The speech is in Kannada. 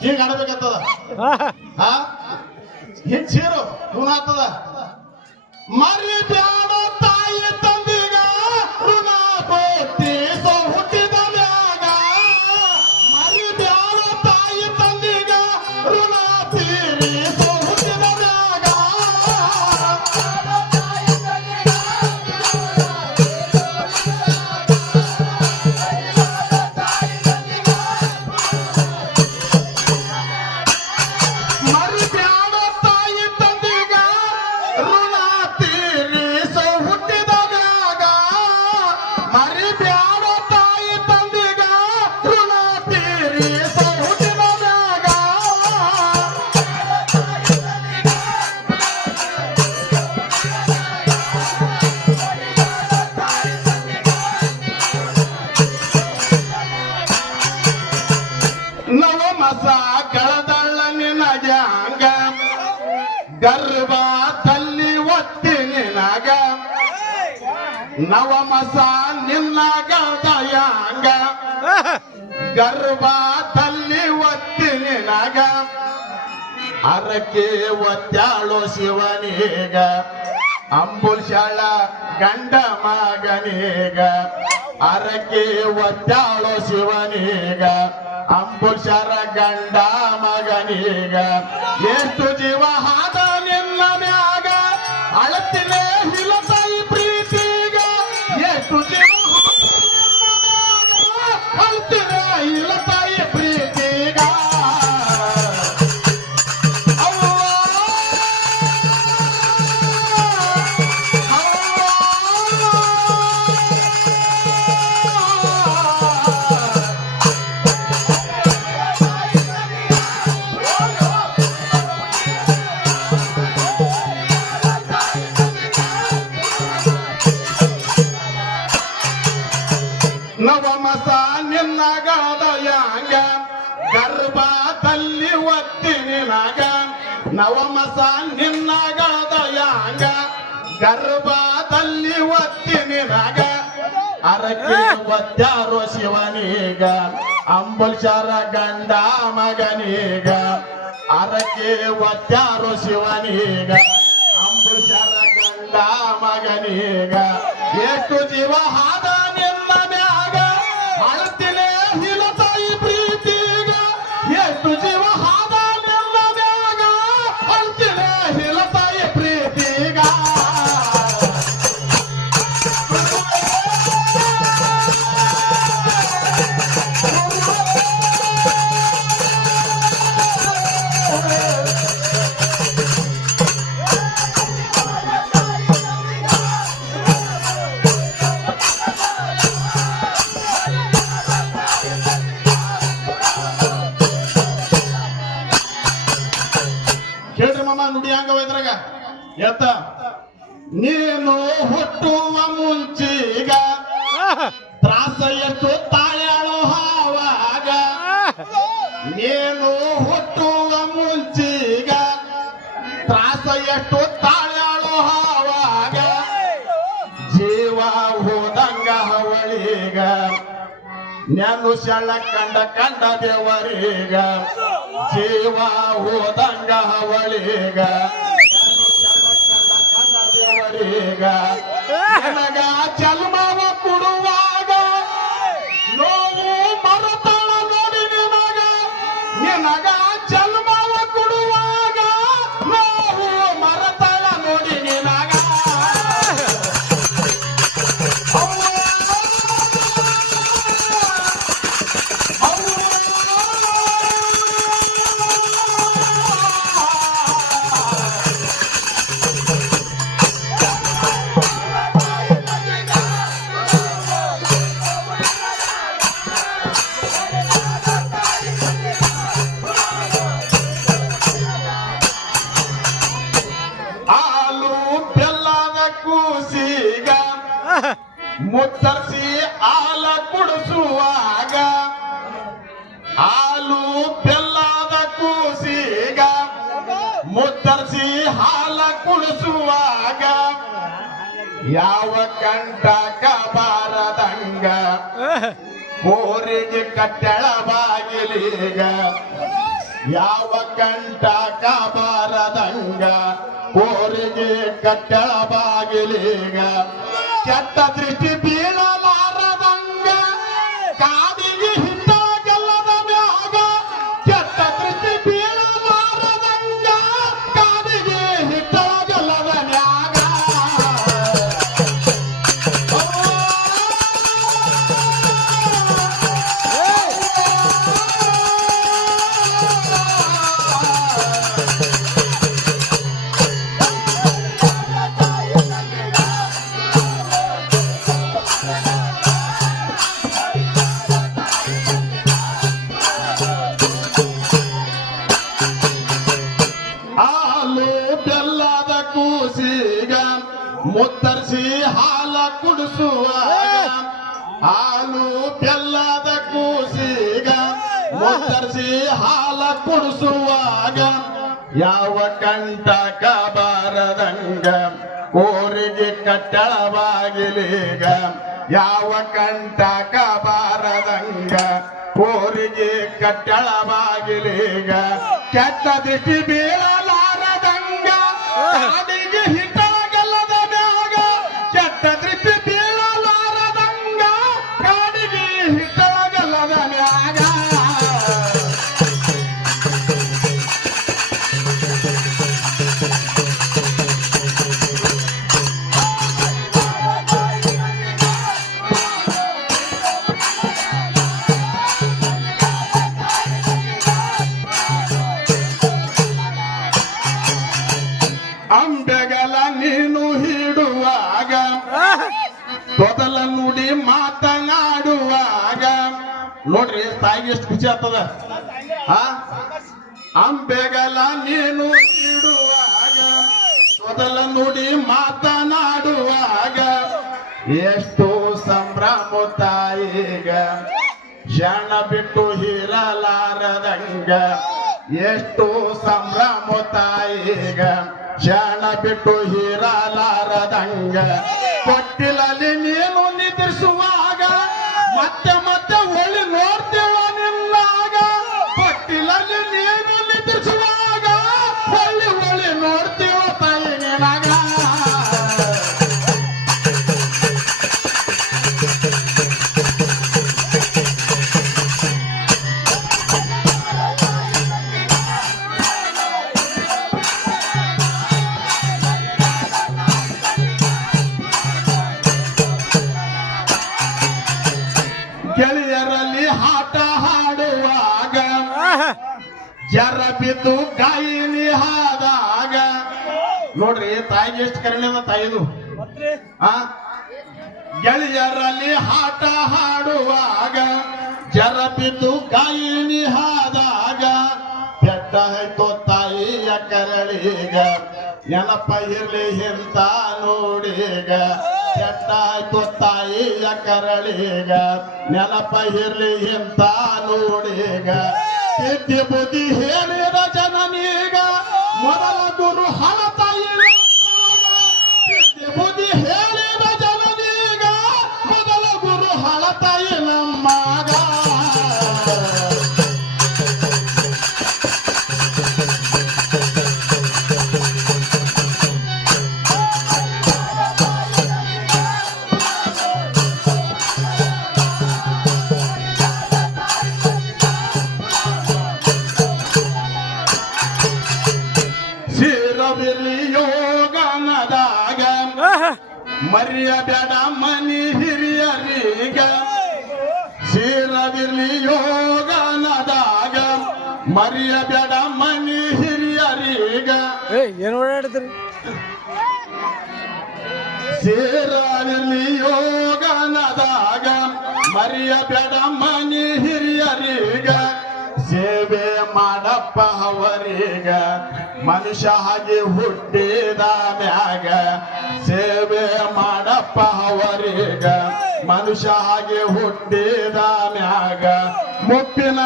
ಹೀಗೆ ಆಡಬೇಕಂತದ ಹಾ ಹಿಂಗ್ ಚೀರು ಋಣ ಆಗ್ತದ ಮರಿ ಬ್ಯಾಡ ತಾಯಿ ತಂದಿಗ ಋಣ ಕೊಟ್ಟಿ ಹುಟ್ಟಿದ ಮ್ಯಾಗ ಮರಿ ಬ್ಯಾಡ ತಾಯಿ ತಂದಿಗ ಋಣ ತೀರಿಸೋ ಹುಟ್ಟಿದ ಮ್ಯಾಗ ಮರಿ ಬ್ಯಾಡ ತಾಯಿ ತಂದಿಗ ಋಣ ತೀರಿಸೋ ಹುಟ್ಟಿದ ಮ್ಯಾಗ ಮರಿ ಬ್ಯಾಡ ತಾಯಿ ತಂದಿಗ ಋಣ ತೀರಿಸೋ ಹುಟ್ಟಿದ ಮ್ಯಾಗ ನವ ಮಸ ಕಳದಳ್ಳ ನಿನಗೆ ಹಂಗ ಗರ್ಭ ತಲ್ಲಿ ಒತ್ತಿ ನಿನಗ ನವ ಮಸ ನಿನ್ನ ಗದಯ ಹಂಗ ಗರ್ಭ ತಲ್ಲಿ ಒತ್ತಿ ನಿನಗ ಅರಕೆ ಒತ್ತಾಳೋ ಶಿವನೀಗ ಅಂಬುಶಾಳ ಗಂಡ ಮಗನೀಗ ಅರಕೆ ಒತ್ತಾಳೋ ಶಿವನೀಗ ಅಂಬುಶರ ಗಂಡ ಮಗನೀಗ ಎಷ್ಟು ಜೀವ ಹಾದ ನಿನ್ನ ಮ್ಯಾಗ ಅಳತಿನೇ ಹಿಲತಾಯಿ ಪ್ರೀತಿಗ ಎಷ್ಟು ಜೀವ ಅಳತಿನೇ ಹಿಲತಾಯಿ ಪ್ರೀತಿಗ ನವಮಸ ನಿನ್ನ ಗದಯಾಂಗ ಗರ್ಭ ತಲ್ಲಿ ಒತ್ತಿ ನಿನಗ ನವಮಸ ನಿನ್ನ ಗದಯಾಂಗ ಗರ್ಭ ತಲ್ಲಿ ಒತ್ತಿ ನಿನಗ ಅರಕೆ ಒತ್ತಾರೋ ಶಿವನೀಗ ಅಂಬುಶರ ಗಂಡ ಮಗನೀಗ ಅರಕೆ ಒತ್ತಾರೋ ಶಿವನೀಗ ಅಂಬುಶರ ಗಂಡ ಮಗನೀಗ ಎಷ್ಟು ಜೀವ ಹಾದ ನಿನ್ನ ಮ್ಯಾಗ ಅಳತಿನೇ ಹಿಲತಾಯಿ ಪ್ರೀತಿಗ ಎಷ್ಟು ಜೀವ ಹಾದ ನಿನ್ನ ಮ್ಯಾಗ ಅಳತಿನೇ ಹಿಲತಾಯಿ ಪ್ರೀತಿಗ ಕೇಳ್ರಿ ಮಾಮ ನುಡಿ ಹಂಗವ ಇದ್ರಾಗ ಎತ್ತ ನೀನು ಹುಟ್ಟುವ ಮುಂಚೀಗ ತ್ರಾಸ ಎಷ್ಟು ತಾಳ್ಯಾಳೋ ಹಾವಾಗ ನೀನು ಹುಟ್ಟುವ ಮುಂಚೀಗ ತ್ರಾಸ ಎಷ್ಟು ತಾಳ್ಯಾಳೋ ಹಾವಾಗ ಜೀವ ಹೋದಂಗ ಹವಳೀಗ ನೆನು ಶಳ ಕಂಡ ಕಂಡ ದೇವರೀಗ ಜೀವ ಹೋದಂಗ ಹವಳೀಗ ಕಂಡ ದೇವರೀಗ ನನಗ ಜನ್ಮವ ಕೊಡುವಾಗ ನೋವು ಮರತಳ ನೋಡಿ ನಿನಗ ನಿನಗ ಜನ್ಮವ ಕೊಡುವಾಗ ನೋವು ಮರತಳ ನೋಡಿ ನಿನಗ ಹಾಲು ಬೆಲ್ಲದ ಕೂಸಿಗ ಮುತ್ತರಿಸಿ ಹಾಲ ಕುಡಿಸುವಾಗ ಹಾಲು ಬೆಲ್ಲದ ಕೂಸಿಗ ಮುತ್ತರಿಸಿ ಹಾಲ ಕುಡಿಸುವಾಗ ಯಾವ ಕಂಟಕ ಬಾರದಂಗ ಕೋರಿಗೆ ಕಟ್ಟಳ ಬಾಗಿಲಿಗ ಯಾವ ಕಂಟಕ ಬಾರದಂಗ ಕೋರಿಗೆ ಕಟ್ಟಳ ಬಾಗಿಲಿಗ ಕೆಟ್ಟ ದೃಷ್ಟಿ ಬೀಳಲಾರದಂಗ ಕಾದಿಗೆ ಹಿಟ್ಟ ಗೆಲ್ಲದ ಮ್ಯಾಗ ಕೆಟ್ಟ ದೃಷ್ಟಿ ಬೀಳಲಾರದಂಗ ಕಾದಿಗೆ ಹಿಟ್ಟ ಗೆಲ್ಲದ ಮ್ಯಾಗ ಮುತ್ತರಿಸಿ ಹಾಲ ಕುಡಿಸುವಾಗ ಹಾಲು ಬೆಲ್ಲದ ಕೂಸಿಗ ಮುತ್ತರಿಸಿ ಹಾಲ ಕುಡಿಸುವಾಗ ಯಾವ ಕಂಟಕ ಬಾರದಂಗ ಕೋರಿಗೆ ಕಟ್ಟಳವಾಗಿಲಿಗ ಯಾವ ಕಂಟಕ ಬಾರದಂಗ ಕೋರಿಗೆ ಕಟ್ಟಳವಾಗಿಲಿಗ ಕೆಟ್ಟ ದೃಷ್ಟಿ ಬೀಳಲಾರದಂಗ ಕಾದಿಗೆ ಹಿಟ್ಟ ಕೆಟ್ಟ ದೃಷ್ಟಿ ಬೀಳಲಾರದಂಗ ಕಾಡಿಗೆ ಹಿಟ್ಟಲಾಗಲ್ಲದ ಮ್ಯಾಗ ಅಂಬೆಗಲ ನೀನು ಹಿಡುವಾಗ ತೊದಲ ನುಡಿ ಮಾತನಾಡುವಾಗ ನೋಡ್ರಿ ತಾಯಿಗೆ ಎಷ್ಟು ಖುಷಿ ಆಗ್ತದ ಅಂಬೆಗಲ ನೀನು ಹಿಡುವಾಗ ತೊದಲ ನುಡಿ ಮಾತನಾಡುವಾಗ ಎಷ್ಟು ಸಂಭ್ರಮ ತಾಯಿಗ ಶರಣ ಬಿಟ್ಟು ಹಿರಲಾರದಂಗ ಎಷ್ಟು ಸಂಭ್ರಮ ತಾಯಿಗ ಶರಣ ಬಿಟ್ಟು ಹಿರಲಾರದಂಗ ಕೊಟ್ಟಿಲಲ್ಲಿ ನೀನು ನಿದ್ರಿಸುವಾಗ ಮತ್ತೆ ಮತ್ತೆ ಒಳ್ಳೆ ನೋಡ್ತೀವ ನಿನ್ನಾಗ ಕೊಟ್ಟಿಲಲ್ಲಿ ನೀನು ನಿದ್ರಿಸುವಾಗ ಒಳ್ಳೆ ನೋಡ್ತೀವ ತಾಯಿ ನಿನಗ ಗೆಳೆಯರಲ್ಲಿ ಆಟ ಹಾಡುವಾಗ ಜರ ಬಿದ್ದು ಗಾಯಿನಿ ಹಾದಾಗ ನೋಡ್ರಿ ತಾಯಿಗೆ ಎಷ್ಟು ಕರುಣೆ ತಾಯಿದು ಗೆಳೆಯರಲ್ಲಿ ಆಟ ಹಾಡುವಾಗ ಜರ ಬಿದ್ದು ಗಾಯಿನಿ ಹಾದಾಗ ಕೆಟ್ಟ ಆಯ್ತು ತಾಯಿಯ ಕರಳಿಗ ನೆನಪ ಇರ್ಲಿ ಎಂತ ನೋಡೀಗ ಕೆಟ್ಟ ಆಯ್ತು ತಾಯಿಯ ಕರಳಿಗ ನೆನಪ ಇರ್ಲಿ ಎಂತ ನೋಡೀಗ ಸಿದ್ಧಿ ಬುದ್ಧಿ ಹೇಳಿದ ಜನನೀಗ ಮೊದಲ ಗುರು ಹಣ ತಾಯಿ ಸಿದ್ಧಿ ಬುದ್ಧಿ ಹೇಳಿದ ಜನನೀಗ ಮೊದಲ ಗುರು ಹಣ ತಾಯಿ ನಮ್ಮಾಗ ಯೋಗನದಾಗ ಮರ್ಯಬೇಡ ಮನಿ ಹಿರಿಯರೀಗ ಸೇರವಿರ್ಲಿ ಯೋಗನದಾಗ ಮರ್ಯಬೇಡ ಮನಿ ಹಿರಿಯರೀಗ ಏನು ಓಡಾಡಿದ್ರಿ ಸೇರವಿರ್ಲಿ ಯೋಗನದಾಗ ಮರ್ಯಬೇಡ ಮನಿ ಹಿರಿಯರೀಗ ಸೇವೆ ಮಾಡಪ್ಪ ಅವರೀಗ ಮನುಷ್ಯ ಹಾಗೆ ಹುಟ್ಟಿದ ಮ್ಯಾಗ ಸೇವೆ ಮಾಡಪ್ಪ ಅವರೀಗ ಮನುಷ್ಯ ಹಾಗೆ ಹುಟ್ಟಿದ ಮ್ಯಾಗ ಮುಪ್ಪಿನ